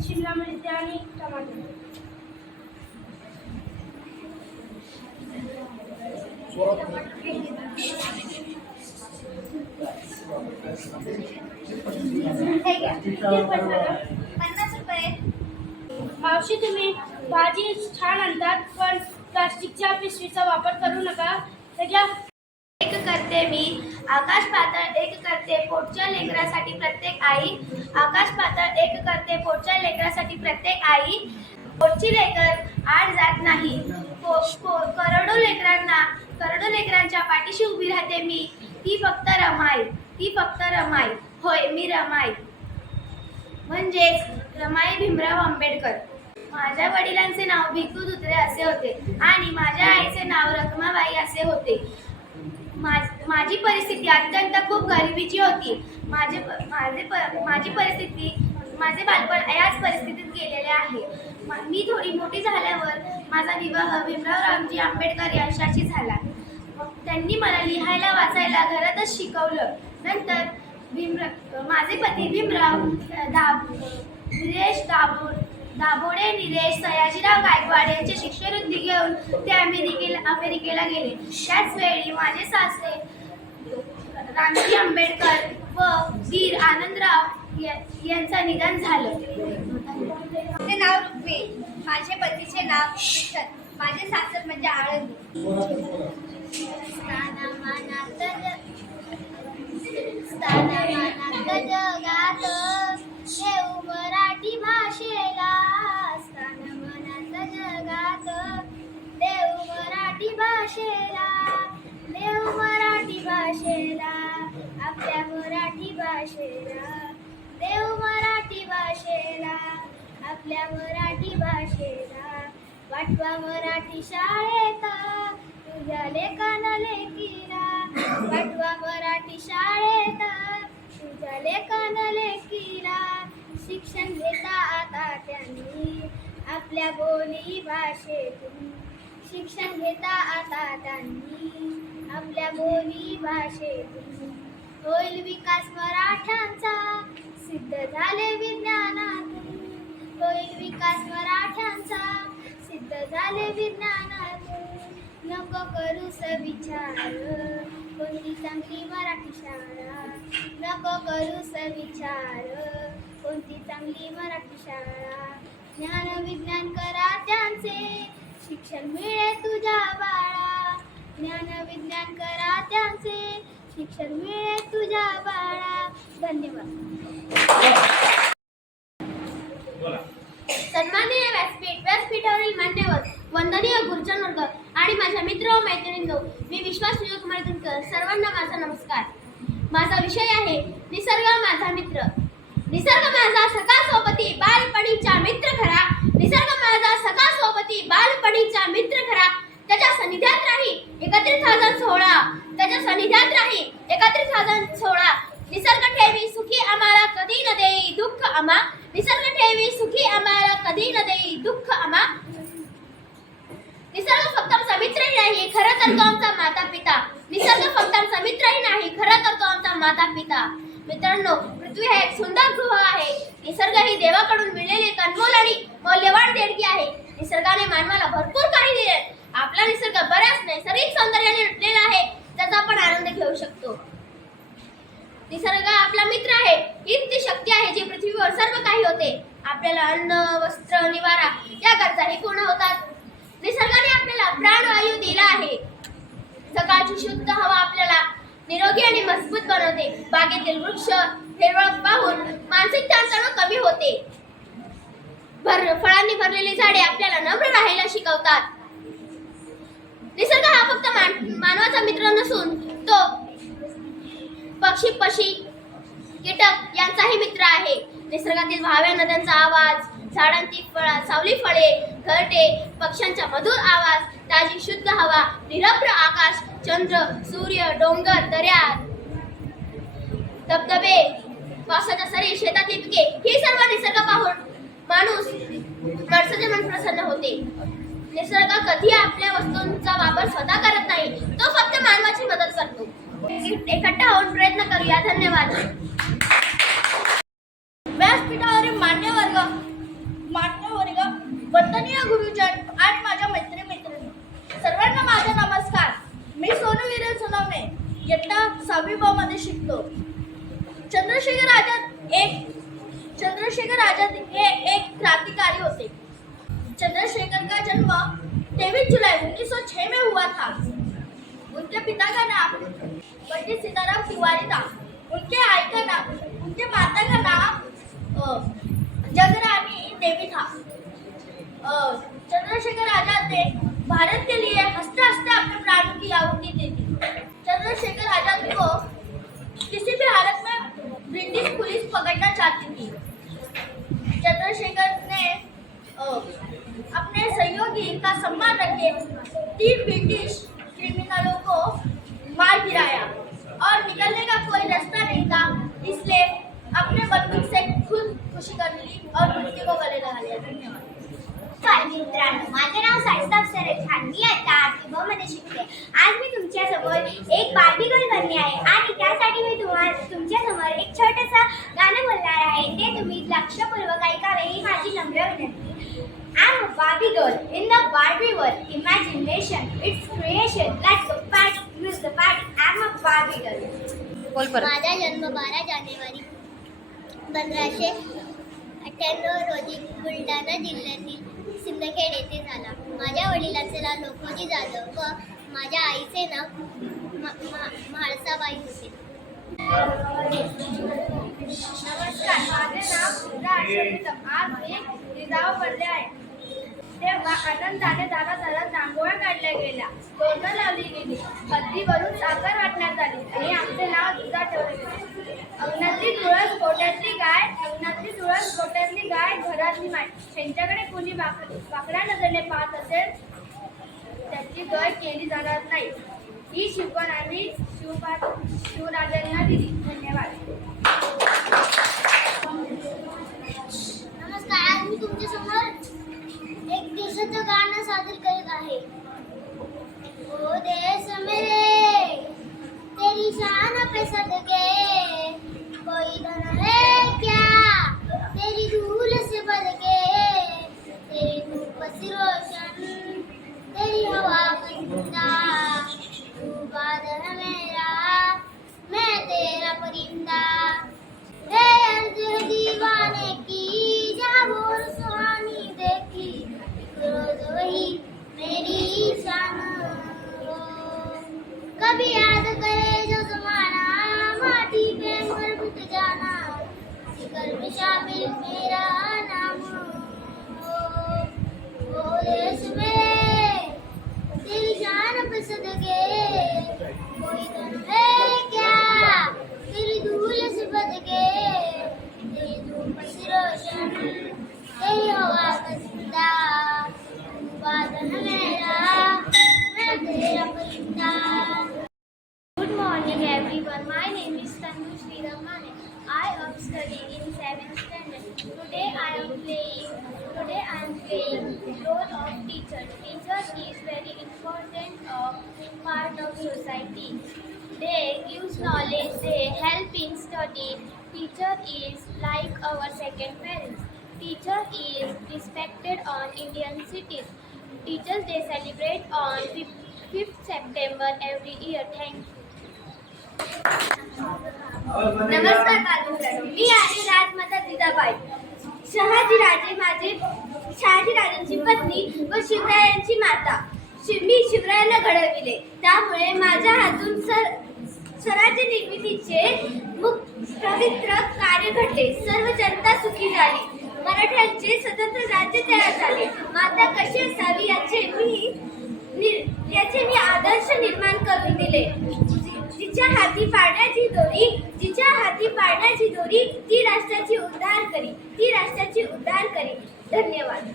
शिमला मिरची आणि टमाटर पन्नास रुपये. मावशी तुम्ही भाजी छान आणतात पण प्लास्टिकच्या पिशवीचा वापर करू नका. त्याच्या एक करते मी. आकाश पातळ एक करते पोटच्या लेकरासाठी प्रत्येक आई. आकाश पातळ एक करते पोटच्या लेकरासाठी प्रत्येक आई. पोटची लेकर आड जात नाही. करोडो लेकरांना करोडो लेकरांच्या पाठीशी उभी राहते मी. ती फक्त रमाई. ती फक्त रमाई. होय मी रमाई. म्हणजेच रमाई भीमराव आंबेडकर. माझ्या वडिलांचे नाव भिकू दुत्रे असे होते आणि माझ्या आईचे नाव रखमाबाई असे होते. माझ- माझी परिस्थिती अत्यंत खूप गरिबीची होती. माझे प- माझे प- माझी परिस्थिती माझे बालपण याच परिस्थितीत गेलेले आहे. मी थोडी मोठी झाल्यावर माझा विवाह भीमराव रामजी आंबेडकर यांच्याशी झाला. मग त्यांनी मला लिहायला वाचायला घरातच शिकवलं. नंतर भीमराव माझे पती भीमराव दाब निलेश दाबो दाभोडे निलेश सयाजीराव गायकवाड यांचे शिष्यवृत्ती घेऊन ते अमेरिकेला अमेरिकेला गेले. त्याच वेळी माझे सासरे रामजी आंबेडकर व वीर आनंदराव यांचं निधन झालं. माझे नाव रुक्मी माझे पतीचे नाव विठ्ठल. माझे सासर म्हणजे आळंदी. जगात देऊ मराठी भाषेला स्थानमानात जगात देऊ मराठी भाषेला देऊ मराठी भाषेला आपल्या मराठी भाषेला देऊ मराठी भाषेला आपल्या मराठी भाषेला वाटवा मराठी शाळेत तुझ्या लेखाना लेकीला वाटवा मराठी शाळेत. तुझ्या कानले किरा शिक्षण घेता आता त्यांनी आपल्या बोली भाषेतून. शिक्षण घेता आता त्यांनी आपल्या बोली भाषेतून. होईल विकास मराठ्यांचा सिद्ध झाले विज्ञानातून. होईल विकास मराठ्यांचा सिद्ध झाले विज्ञानातून. नको करू विचार कोणती चांगली मराठी शाळा. नको करू विचार कोणती चांगली मराठी शाळा? ज्ञान विज्ञान करा त्यांचे. शिक्षण मिळे तुझ्या बाळा. ज्ञान विज्ञान करा त्यांचे. शिक्षण मिळे तुझ्या बाळा. धन्यवाद. मित्र मैत्रिणींनो मी विश्वास सूर्यकुमार दिनकर सर्वांना माझा नमस्कार. माझा विषय आहे निसर्ग माझा मित्र. निसर्ग माझा सकाळ सोबती बालपणीचा मित्र खरा निसर्ग माझा सकाळ सोबती बालपणीचा मित्र खरा त्याच्या सानिध्यात राही एकत्रित साधन सोहळा. त्याच्या सानिध्यात राही एकत्रित साधन सोहळा. निसर्ग ठेवी सुखी आम्हाला कधी न देई दुःख आम्हा. निसर्ग ठेवी सुखी आम्हाला कधी न देई दुःख आम्हा निसर्ग फक्त आमचा मित्रही नाही खरं तर तो आमचा माता पिता निसर्ग फक्त आमचा मित्रही नाही खरं तर तो आमचा माता पिता मित्रांनो पृथ्वी हा एक सुंदर गृह आहे. निसर्ग ही देवाकडून मिळलेली एक अनमोल आणि मौल्यवान देणगी आहे. निसर्गाने मानवाला भरपूर काही दिले. आपला निसर्ग बऱ्याच नैसर्गिक सौंदर्याने नटलेला आहे त्याचा आपण आनंद घेऊ शकतो. निसर्ग आपला मित्र आहे. हीच ती शक्ती आहे जी पृथ्वीवर सर्व काही होते. आपल्याला अन्न वस्त्र निवारा या गरजाही पूर्ण होतात. निसर्ग आपल्याला प्राणवायू दिला आहे. सकाळची शुद्ध हवा आपल्याला निरोगी आणि मजबूत बनवते. बागेतील वृक्ष हिरवळ पाहून मानसिक ताणतणाव कमी होते. भर फळांनी भरलेली झाडे आपल्याला नम्र राहायला शिकवतात. निसर्ग हा फक्त मान, मानवाचा मित्र नसून तो पक्षी पशी कीटक यांचाही मित्र आहे. निसर्गातील व्हाव्या नद्यांचा आवाज झाडांची फळ सावली फळे घरटे पक्ष्यांचा मधुर आवाज ताजी शुद्ध हवा निरभ्र आकाश चंद्र सूर्य डोंगर दर्या. धबधबे पावसाच्या सरी शेतातली पिके ही सर्व निसर्ग पाहून माणूस माणसाचे मन प्रसन्न होते. निसर्ग कधी आपल्या वस्तूंचा वापर स्वतः करत नाही तो फक्त मानवाची मदत करतो. एकट्ठा होऊन प्रयत्न करूया. धन्यवाद. सहावी ब मध्ये शिकतो चंद्रशेखर आझाद एक. चंद्रशेखर आझाद हे एक क्रांतिकारी होते. चंद्रशेखर का जन्म 23 जुलाई 1906 में हुआ था. उनके पिता का नाम पंडित सीताराम तिवारी था. उनके आई का नाम, उनके माता का नाम जगरानी देवी था. चंद्रशेखर आज़ाद ने भारत के लिए हँसते हँसते अपने प्राणों की आहुति दे दी. चंद्रशेखर आज़ाद को किसी भी हालत में ब्रिटिश पुलिस पकड़ना चाहती थी। चंद्रशेखर ने अपने सहयोगी का सम्मान रखे तीन ब्रिटिश क्रिमिनलों को मार गिराया और निकलने का कोई रास्ता नहीं था, इसलिए अपने बंदूक से खुद खुशी कर ली और मृत्यू को गले लगा लिया। धन्यवाद। नमस्कार मित्रांनो माझे नाव साईस्ताप सरखान मी आता आठवी ब मध्ये शिकते आज मी तुमच्यासमोर एक बार्बी गर्ल बनली आहे आणि त्यासाठी मी तुम्हाला तुमच्यासमोर एक छोटंसं गाणं बोलणार आहे ते तुम्ही लक्षपूर्वक ऐकावे ही माझी नम्र विनंती a Barbie girl in the Barbie world. Imagination, its creation. Let's go party, miss the party. I'm a Barbie girl. बोल परत माझा जन्म बारा जानेवारी पंधराशे अठ्ठ्याण्णव रोजी बुलढाणा जिल्ह्यातील सिंदखेड येथे झाला. माझ्या वडिलांचे नाव लोखोजी जाधव व माझ्या आईचे नाव मा- म्हाळसाबाई होते. नमस्कार. माझे नाव आज मी रिजाव पडले आहे. तेव्हा आनंदाने दादा दारात रांगोळ्या काढल्या गेल्या. तोरणं लावली गेली. हल्दीवरून साखर वाटण्यात आली. आणि आमचे नाव दुधा ठेवले गेले. अंगणातली तुळस गोट्यातली गाय अंगणातली तुळस गोट्यातली गाय घरातली माय. त्यांच्याकडे कुणी बाक बाकड्या नजरेने पाहत असेल त्याची गय केली जाणार नाही. ही शिकवण आम्ही शिवपा शिवराजांना दिली. धन्यवाद. नमस्कार. आज मी तुमच्यासमोर प्रसिद्ध गाणं सादर करीत आहे. ओ देश मेरे तेरी शान पे सदके. My name is Tanu Sriramane. I am studying in 7th standard. Today I am playing today I am playing role of teacher. Teacher is very important of part of society. They gives knowledge, they help in study. Teacher is like our second parents. Teacher is respected on Indian cities. Teachers Day celebrate on 5th September every year. Thank you. नमस्कार बालमित्रांनो मी आहे राजमाता जिजाबाई शहाजीराजे माझे शहाजीराजांची पत्नी व शिवरायांची माता. मी शिवरायांना घडविले. त्यामुळे माझ्या हातून सर स्वराज्य निर्मितीचे मुख पवित्र कार्य घडले. सर्व जनता सुखी झाली. मराठ्यांचे स्वतंत्र राज्य तयार झाले. माता कशी असावी याचे मी नि- याचे मी आदर्श निर्माण करून दिले. जिच्या हाती पाडण्याची दोरी जिच्या हाती पाडण्याची दोरी ती राष्ट्राची उद्धार करी ती राष्ट्राची उद्धार करी. धन्यवाद.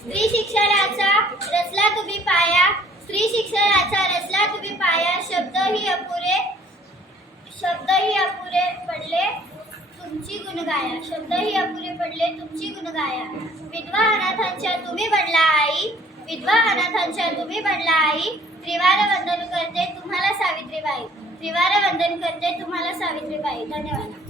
स्त्री शिक्षणाचा रचला तुम्ही पाया स्त्री शिक्षणाचा रचला तुम्ही पाया शब्दही अपुरे शब्दही अपुरे पडले तुमची गुणगाया शब्दही अपुरे पडले तुमची गुणगाया. विधवा अनाथांच्या तुम्ही बनला आई विधवा अनाथांच्या तुम्ही बनला आई. त्रिवार वंदन करते तुम्हाला सावित्रीबाई. त्रिवार वंदन करते तुम्हाला सावित्रीबाई. धन्यवाद.